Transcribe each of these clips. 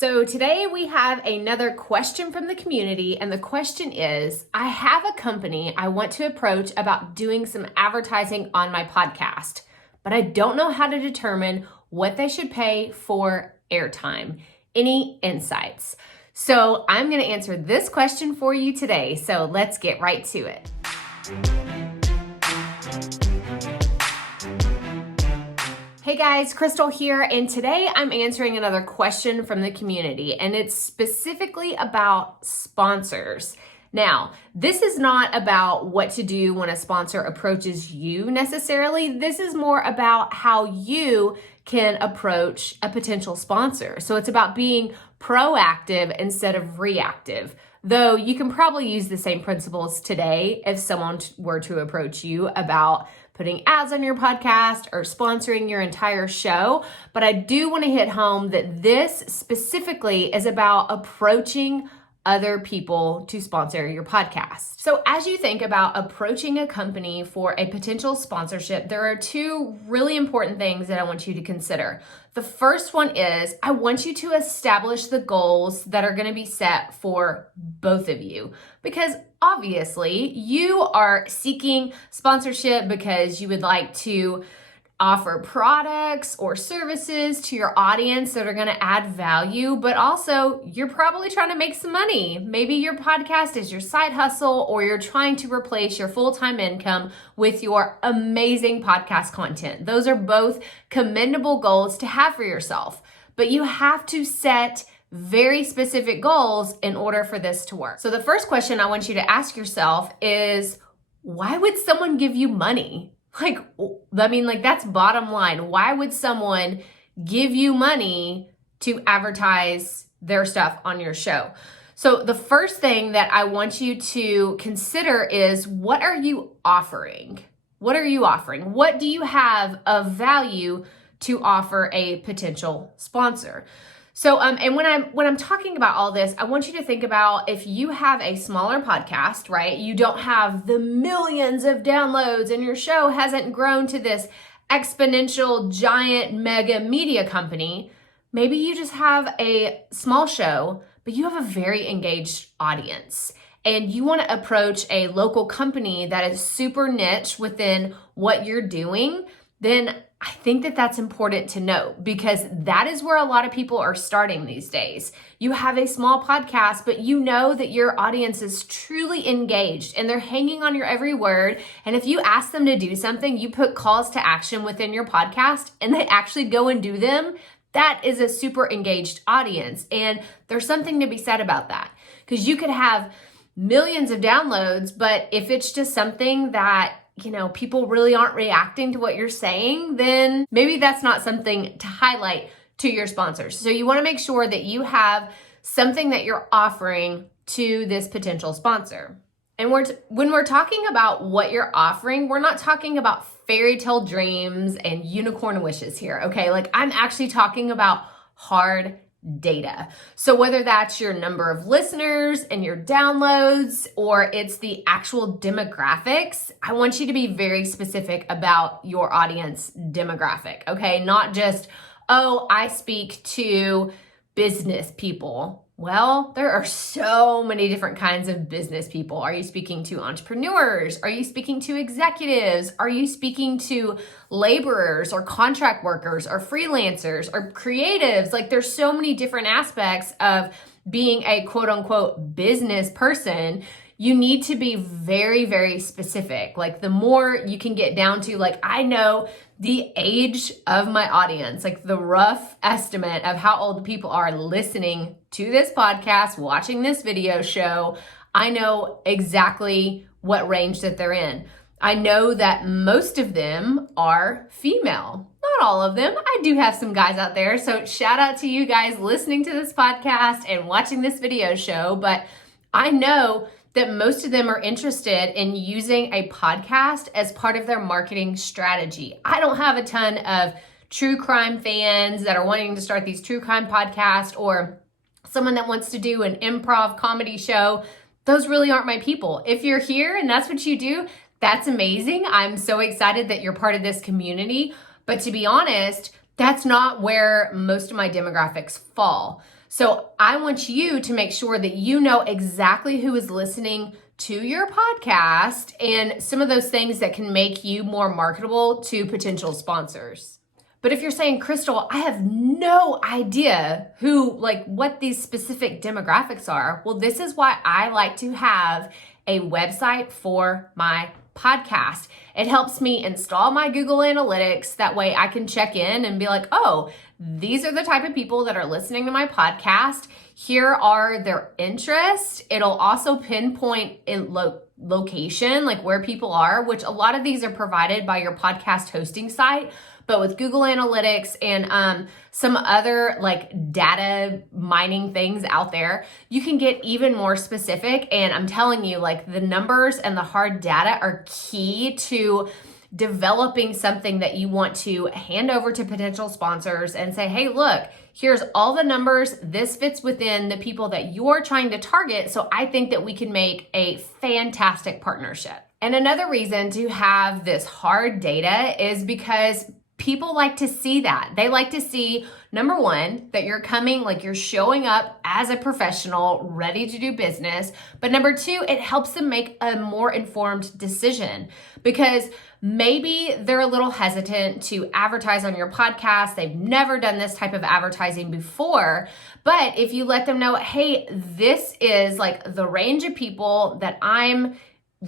So today we have another question from the community, and the question is, I have a company I want to approach about doing some advertising on my podcast, but I don't know how to determine what they should pay for airtime. Any insights? So I'm going to answer this question for you today, so let's get right to it. Hey guys, Krystal here, and today I'm answering another question from the community, and it's specifically about sponsors. Now, this is not about what to do when a sponsor approaches you necessarily. This is more about how you can approach a potential sponsor. So it's about being proactive instead of reactive. Though you can probably use the same principles today if someone were to approach you about putting ads on your podcast or sponsoring your entire show. But I do want to hit home that this specifically is about approaching other people to sponsor your podcast. So as you think about approaching a company for a potential sponsorship, there are two really important things that I want you to consider. The first one is I want you to establish the goals that are going to be set for both of you, because obviously you are seeking sponsorship because you would like to offer products or services to your audience that are going to add value, but also you're probably trying to make some money. Maybe your podcast is your side hustle, or you're trying to replace your full-time income with your amazing podcast content. Those are both commendable goals to have for yourself, but you have to set very specific goals in order for this to work. So the first question I want you to ask yourself is, why would someone give you money? That's bottom line. Why would someone give you money to advertise their stuff on your show? So the first thing that I want you to consider is, what are you offering? What are you offering? What do you have of value to offer a potential sponsor? So, and when I'm talking about all this, I want you to think about, if you have a smaller podcast, right? You don't have the millions of downloads and your show hasn't grown to this exponential, giant, mega media company. Maybe you just have a small show, but you have a very engaged audience, and you want to approach a local company that is super niche within what you're doing. Then I think that that's important to note, because that is where a lot of people are starting these days. You have a small podcast, but you know that your audience is truly engaged and they're hanging on your every word. And if you ask them to do something, you put calls to action within your podcast and they actually go and do them. That is a super engaged audience. And there's something to be said about that, because you could have millions of downloads, but if it's just something that people really aren't reacting to what you're saying, then maybe that's not something to highlight to your sponsors. So you want to make sure that you have something that you're offering to this potential sponsor. And when we're talking about what you're offering, we're not talking about fairy tale dreams and unicorn wishes here, okay? I'm actually talking about hard data. So whether that's your number of listeners and your downloads, or it's the actual demographics, I want you to be very specific about your audience demographic, okay? Not just, oh, I speak to business people. Well, there are so many different kinds of business people. Are you speaking to entrepreneurs? Are you speaking to executives? Are you speaking to laborers or contract workers or freelancers or creatives? There's so many different aspects of being a quote unquote business person. You need to be very, very specific. The more you can get down to, I know the age of my audience, the rough estimate of how old people are listening to this podcast, watching this video show. I know exactly what range that they're in. I know that most of them are female. Not all of them. I do have some guys out there. So shout out to you guys listening to this podcast and watching this video show. But I know that most of them are interested in using a podcast as part of their marketing strategy. I don't have a ton of true crime fans that are wanting to start these true crime podcasts, or someone that wants to do an improv comedy show. Those really aren't my people. If you're here and that's what you do, that's amazing. I'm so excited that you're part of this community. But to be honest, That's not where most of my demographics fall. So I want you to make sure that you know exactly who is listening to your podcast and some of those things that can make you more marketable to potential sponsors. But if you're saying, Krystal, I have no idea what these specific demographics are, well, this is why I like to have a website for my podcast. It helps me install my Google Analytics. That way I can check in and be like, oh, these are the type of people that are listening to my podcast. Here are their interests. It'll also pinpoint in location, like where people are, which a lot of these are provided by your podcast hosting site. But with Google Analytics and some other like data mining things out there, you can get even more specific. And I'm telling you, like the numbers and the hard data are key to developing something that you want to hand over to potential sponsors and say, hey, look, here's all the numbers. This fits within the people that you're trying to target. So I think that we can make a fantastic partnership. And another reason to have this hard data is because people like to see that. They like to see, number one, that you're coming, like you're showing up as a professional, ready to do business. But number two, it helps them make a more informed decision because maybe they're a little hesitant to advertise on your podcast. They've never done this type of advertising before. But if you let them know, hey, this is like the range of people that I'm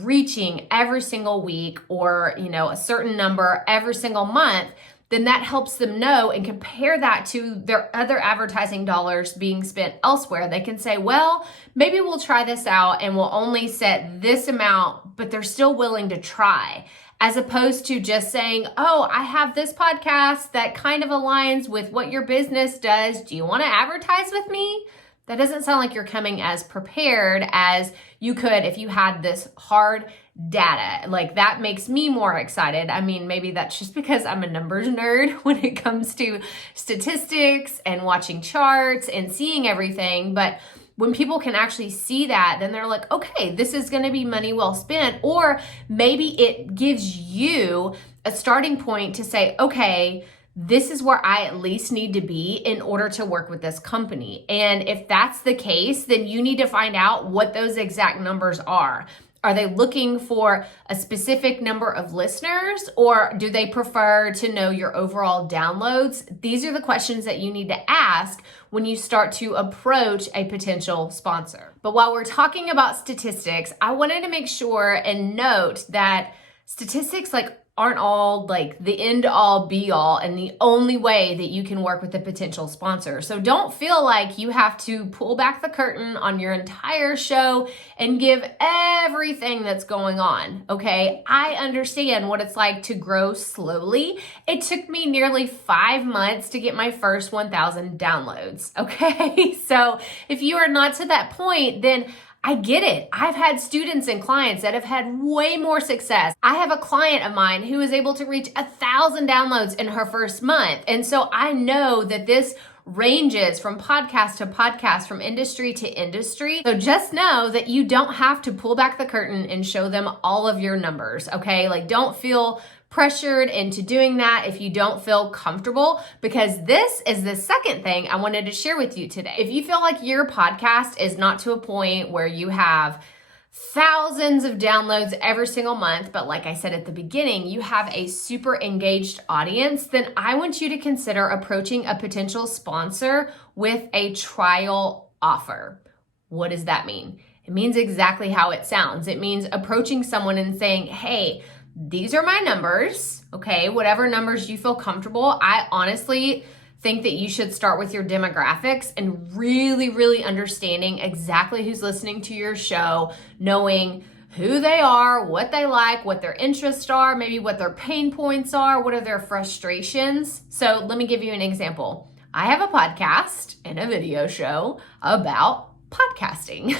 reaching every single week or, a certain number every single month, then that helps them know and compare that to their other advertising dollars being spent elsewhere. They can say, well, maybe we'll try this out and we'll only set this amount, but they're still willing to try. As opposed to just saying, oh, I have this podcast that kind of aligns with what your business does. Do you want to advertise with me? That doesn't sound like you're coming as prepared as you could if you had this hard data. Like that makes me more excited. I mean, maybe that's just because I'm a numbers nerd when it comes to statistics and watching charts and seeing everything. But when people can actually see that, then they're like, okay, this is going to be money well spent. Or maybe it gives you a starting point to say, okay, this is where I at least need to be in order to work with this company. And if that's the case, then you need to find out what those exact numbers are. Are they looking for a specific number of listeners, or do they prefer to know your overall downloads? These are the questions that you need to ask when you start to approach a potential sponsor. But while we're talking about statistics, I wanted to make sure and note that statistics aren't all like the end all be all and the only way that you can work with a potential sponsor. So don't feel like you have to pull back the curtain on your entire show and give everything that's going on. Okay. I understand what it's like to grow slowly. It took me nearly 5 months to get my first 1,000 downloads. Okay. So if you are not to that point, then I get it. I've had students and clients that have had way more success. I have a client of mine who was able to reach 1,000 downloads in her first month. And so I know that this ranges from podcast to podcast, from industry to industry. So just know that you don't have to pull back the curtain and show them all of your numbers, okay? Don't feel pressured into doing that if you don't feel comfortable, because this is the second thing I wanted to share with you today. If you feel like your podcast is not to a point where you have thousands of downloads every single month, but like I said at the beginning, you have a super engaged audience, then I want you to consider approaching a potential sponsor with a trial offer. What does that mean? It means exactly how it sounds. It means approaching someone and saying, hey, these are my numbers, okay? Whatever numbers you feel comfortable. I honestly think that you should start with your demographics and really, really understanding exactly who's listening to your show, knowing who they are, what they like, what their interests are, maybe what their pain points are, what are their frustrations. So let me give you an example. I have a podcast and a video show about podcasting.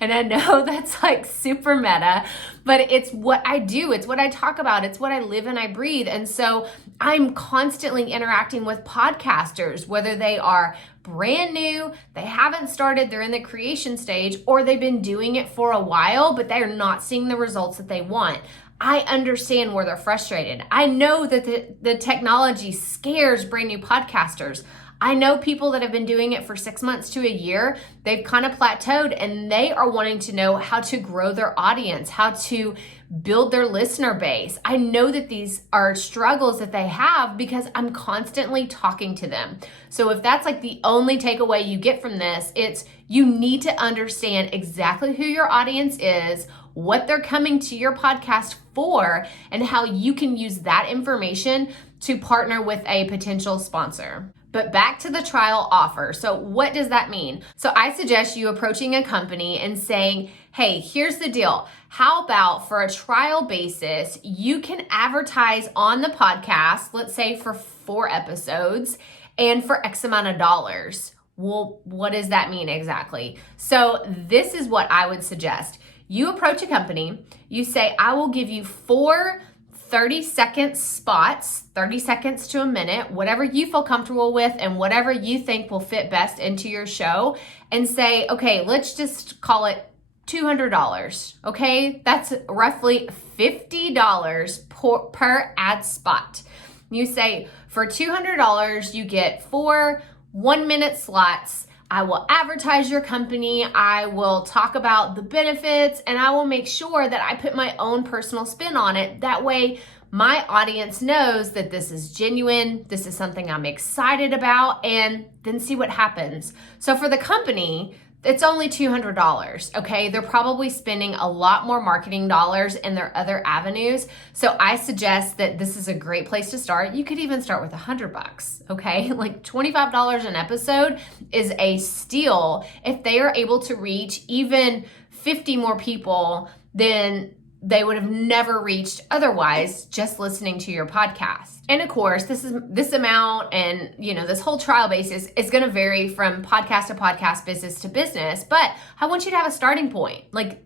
And I know that's super meta, but it's what I do. It's what I talk about. It's what I live and I breathe. And so I'm constantly interacting with podcasters, whether they are brand new, they haven't started, they're in the creation stage, or they've been doing it for a while, but they're not seeing the results that they want. I understand where they're frustrated. I know that the technology scares brand new podcasters. I know people that have been doing it for 6 months to a year. They've kind of plateaued and they are wanting to know how to grow their audience, how to build their listener base. I know that these are struggles that they have because I'm constantly talking to them. So if that's like the only takeaway you get from this, it's you need to understand exactly who your audience is, what they're coming to your podcast for, and how you can use that information to partner with a potential sponsor. But back to the trial offer. So what does that mean? So I suggest you approaching a company and saying, hey, here's the deal. How about for a trial basis, you can advertise on the podcast, let's say for 4 episodes and for X amount of dollars. Well, what does that mean exactly? So this is what I would suggest. You approach a company, you say, I will give you 4 30-second spots, 30 seconds to a minute, whatever you feel comfortable with and whatever you think will fit best into your show, and say, okay, let's just call it $200. Okay, that's roughly $50 per ad spot. You say, for $200, you get 4 1-minute slots. I will advertise your company, I will talk about the benefits, and I will make sure that I put my own personal spin on it. That way, my audience knows that this is genuine, this is something I'm excited about, and then see what happens. So for the company, it's only $200, okay? They're probably spending a lot more marketing dollars in their other avenues. So I suggest that this is a great place to start. You could even start with $100, okay? Like $25 an episode is a steal. If they are able to reach even 50 more people than they would have never reached otherwise just listening to your podcast. And of course, this amount and, this whole trial basis is going to vary from podcast to podcast, business to business, but I want you to have a starting point, like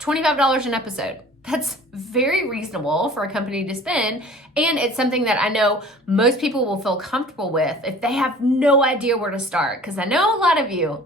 $25 an episode. That's very reasonable for a company to spend, and it's something that I know most people will feel comfortable with if they have no idea where to start. Because I know a lot of you,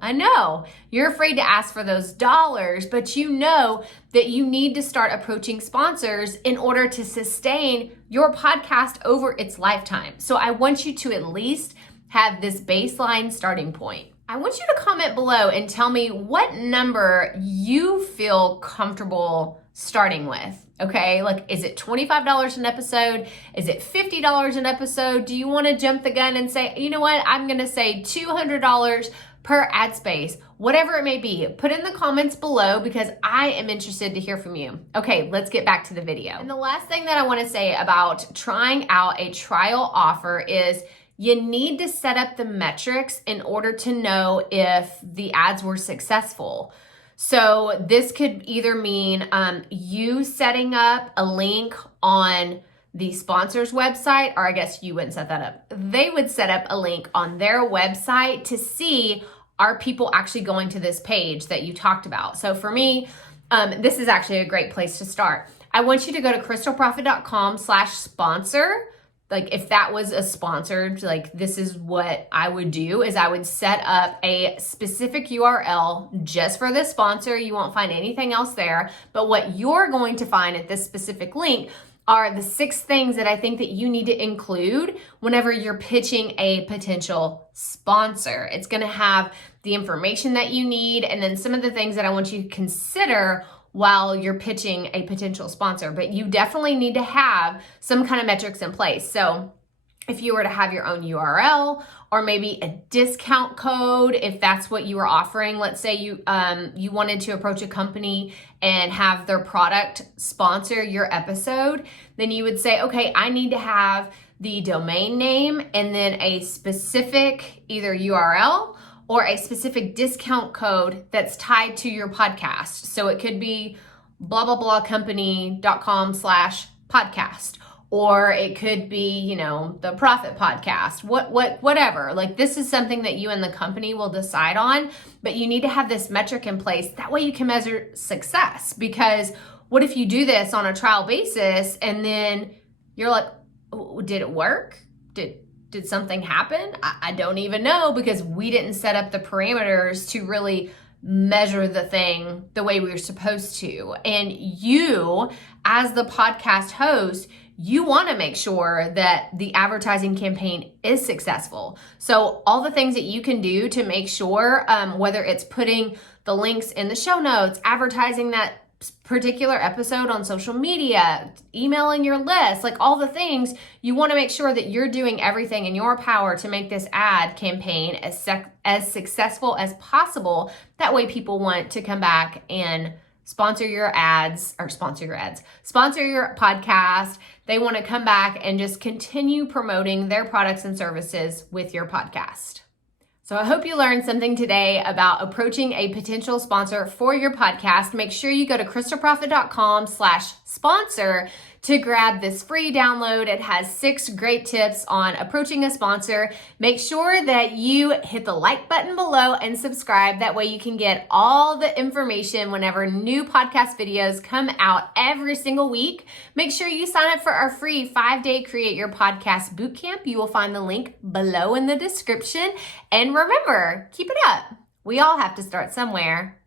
you're afraid to ask for those dollars, but you know that you need to start approaching sponsors in order to sustain your podcast over its lifetime. So I want you to at least have this baseline starting point. I want you to comment below and tell me what number you feel comfortable starting with, okay? Like, is it $25 an episode? Is it $50 an episode? Do you want to jump the gun and say, you know what, I'm going to say $200 per ad space, whatever it may be. Put in the comments below because I am interested to hear from you. Okay, let's get back to the video. And the last thing that I want to say about trying out a trial offer is you need to set up the metrics in order to know if the ads were successful. So this could either mean you setting up a link on the sponsor's website, or I guess you wouldn't set that up. They would set up a link on their website to see, are people actually going to this page that you talked about? So for me, this is actually a great place to start. I want you to go to krystalproffitt.com/sponsor. Like, if that was a sponsored, like, this is what I would do is I would set up a specific URL just for this sponsor. You won't find anything else there. But what you're going to find at this specific link are the 6 things that I think that you need to include whenever you're pitching a potential sponsor. It's going to have the information that you need and then some of the things that I want you to consider while you're pitching a potential sponsor. But you definitely need to have some kind of metrics in place. So if you were to have your own URL or maybe a discount code, if that's what you were offering, let's say you wanted to approach a company and have their product sponsor your episode, then you would say, okay, I need to have the domain name and then a specific either URL or a specific discount code that's tied to your podcast. So it could be blah, blah, blah company.com/podcast, or it could be, the Proffitt podcast, whatever. Like, this is something that you and the company will decide on, but you need to have this metric in place. That way you can measure success, because what if you do this on a trial basis and then you're like, oh, did it work? Did something happen? I don't even know, because we didn't set up the parameters to really measure the thing the way we're supposed to. And you, as the podcast host, you want to make sure that the advertising campaign is successful. So all the things that you can do to make sure, whether it's putting the links in the show notes, advertising that particular episode on social media, emailing your list, like all the things, you want to make sure that you're doing everything in your power to make this ad campaign as successful as possible. That way people want to come back and sponsor your podcast. They want to come back and just continue promoting their products and services with your podcast. So I hope you learned something today about approaching a potential sponsor for your podcast. Make sure you go to krystalproffitt.com/sponsor to grab this free download. It has 6 great tips on approaching a sponsor. Make sure that you hit the like button below and subscribe. That way you can get all the information whenever new podcast videos come out every single week. Make sure you sign up for our free 5-day Create Your Podcast Bootcamp. You will find the link below in the description. And remember, keep it up. We all have to start somewhere.